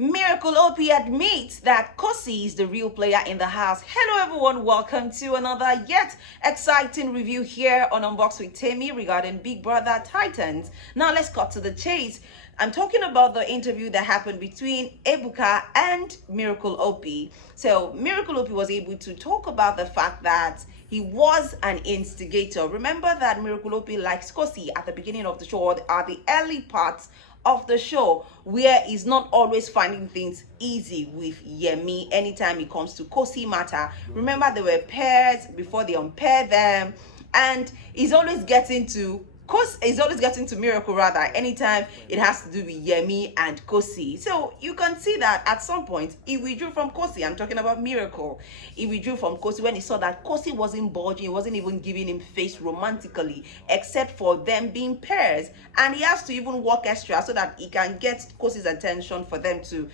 Miracle OP admits that Khosi is the real player in the house. Hello everyone, welcome to another yet exciting review here on Unbox with Temi regarding Big Brother Titans. Now let's cut to the chase. I'm talking about the interview that happened between Ebuka and Miracle OP. So Miracle OP was able to talk about the fact that he was an instigator. Remember that Miracle OP likes Khosi at the beginning of the show, or at the early parts of the show, where he's not always finding things easy with Yemi anytime it comes to Khosi matter. Remember, they were pairs before they unpaired them, and he's always getting to Miracle rather anytime it has to do with Yemi and Khosi. So you can see that at some point he withdrew from Khosi. I'm talking about Miracle. He withdrew from Khosi when he saw that Khosi wasn't budging, he wasn't even giving him face romantically, except for them being pairs. And he has to even work extra so that he can get Khosi's attention for them to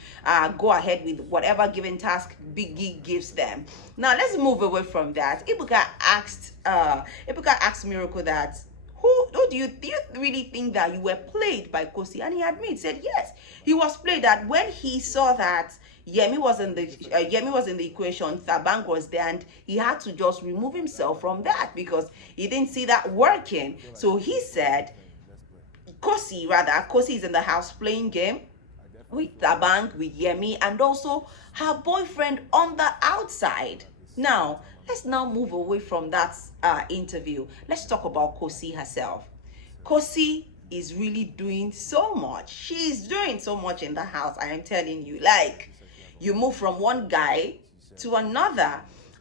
go ahead with whatever given task Biggie gives them. Now let's move away from that. Ebuka asked Miracle that, who do you really think that you were played by Khosi? And he said yes, he was played. That when he saw that Yemi was in the equation, Thabang was there, and he had to just remove himself from that because he didn't see that working. So he said Khosi is in the house playing game with Thabang, with Yemi, and also her boyfriend on the outside. Now let's move away from that interview. Let's talk about Khosi herself. Khosi is really doing so much. She's doing so much in the house. I am telling you, like, you move from one guy to another.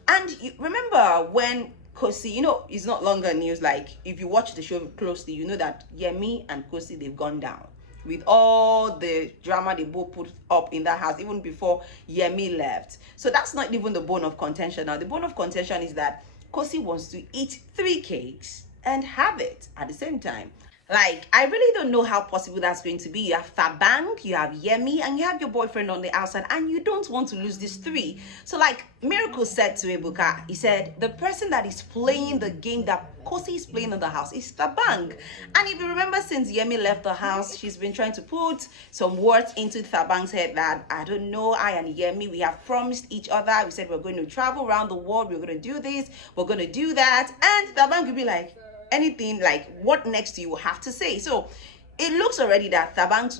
And you remember when Khosi, it's not longer news. Like, if you watch the show closely, you know that Yemi and Khosi, they've gone down with all the drama they both put up in that house, even before Yemi left. So that's not even the bone of contention now. The bone of contention is that Khosi wants to eat 3 cakes and have it at the same time. Like, I really don't know how possible that's going to be. You have Thabang, you have Yemi, and you have your boyfriend on the outside, and you don't want to lose these 3. So, like Miracle said to Ebuka, he said, the person that is playing the game that Khosi is playing in the house is Thabang. And if you remember, since Yemi left the house, she's been trying to put some words into Thabang's head that, I don't know, I and Yemi, we have promised each other. We said we're going to travel around the world, we're going to do this, we're going to do that. And Thabang could be like, anything, like, what next you have to say? So it looks already that Thabang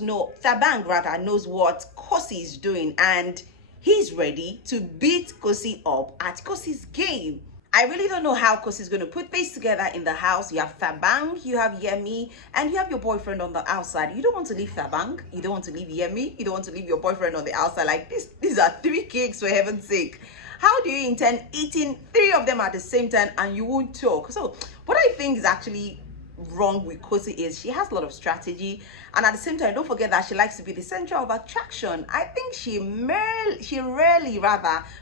knows what Khosi is doing, and he's ready to beat Khosi up at Khosi's game. I really don't know how Khosi is going to put this together in the house. You have Thabang, you have Yemi, and you have your boyfriend on the outside. You don't want to leave Thabang, you don't want to leave Yemi, you don't want to leave your boyfriend on the outside. Like, these are 3 cakes, for heaven's sake. How do you intend eating 3 of them at the same time and you won't talk? So what I think is actually wrong with Khosi is she has a lot of strategy, and at the same time, don't forget that she likes to be the center of attraction. I think she rarely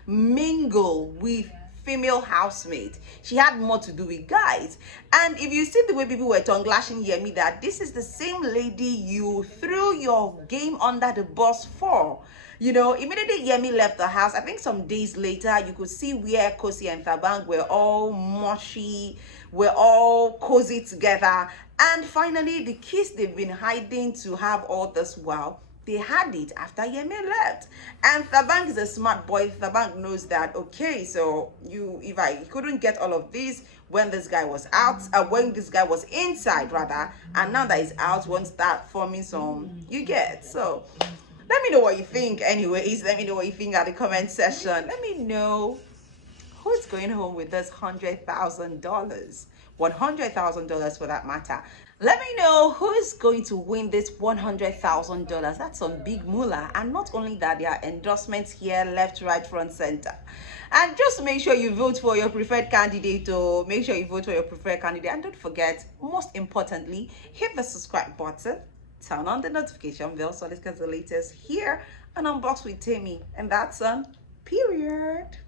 mingle with female housemates. She had more to do with guys. And if you see the way people were tongue lashing Yemi, that this is the same lady you threw your game under the bus for. Immediately Yemi left the house, I think some days later, you could see where Khosi and Thabang were all mushy, were all cozy together. And finally, the kiss they've been hiding to have all this while, they had it after Yemi left. And Thabang is a smart boy. Thabang knows that, okay, so if I couldn't get all of this when this guy was out, when this guy was inside rather, and now that he's out, won't start forming some, you get. So let me know what you think. Anyways, let me know what you think at the comment section. Let me know who's going home with this $100,000, $100,000 for that matter. Let me know who's going to win this $100,000. That's some big moolah. And not only that, there are endorsements here, left, right, front, center. And just make sure you vote for your preferred candidate. Make sure you vote for your preferred candidate. And don't forget, most importantly, hit the subscribe button. Turn on the notification bell so let's get the latest here on Unbox with Temi. And that's on period.